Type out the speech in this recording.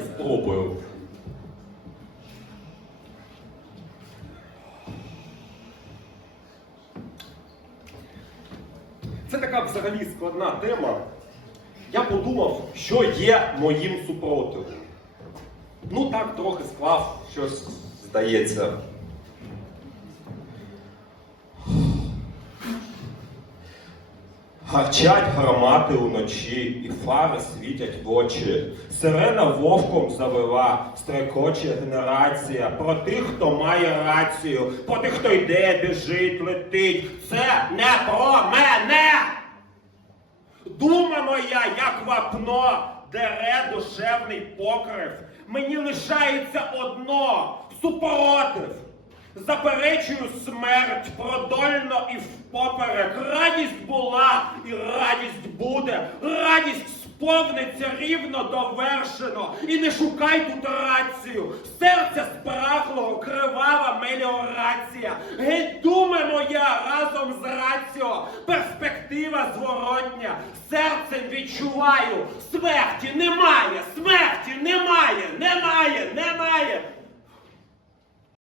спробую. Це така взагалі складна тема. Я подумав, що є моїм супротивом. Ну так трохи склав щось, здається. Гарчать гармати уночі, і фари світять в очі. Сирена вовком завела, стрекоче генерація. Про тих, хто має рацію, про тих, хто йде, біжить, летить. Це не про мене! Дума моя, як вапно, дере душевний покрив. Мені лишається одно супротив. Заперечую смерть продольно і впоперек. Радість була і радість буде. Радість сповниться рівно довершено. І не шукай тут рацію. Серця спраглого, кривава меліорація. Геть думе моя разом з раціо. Перспектива зворотня. Серцем відчуваю смерті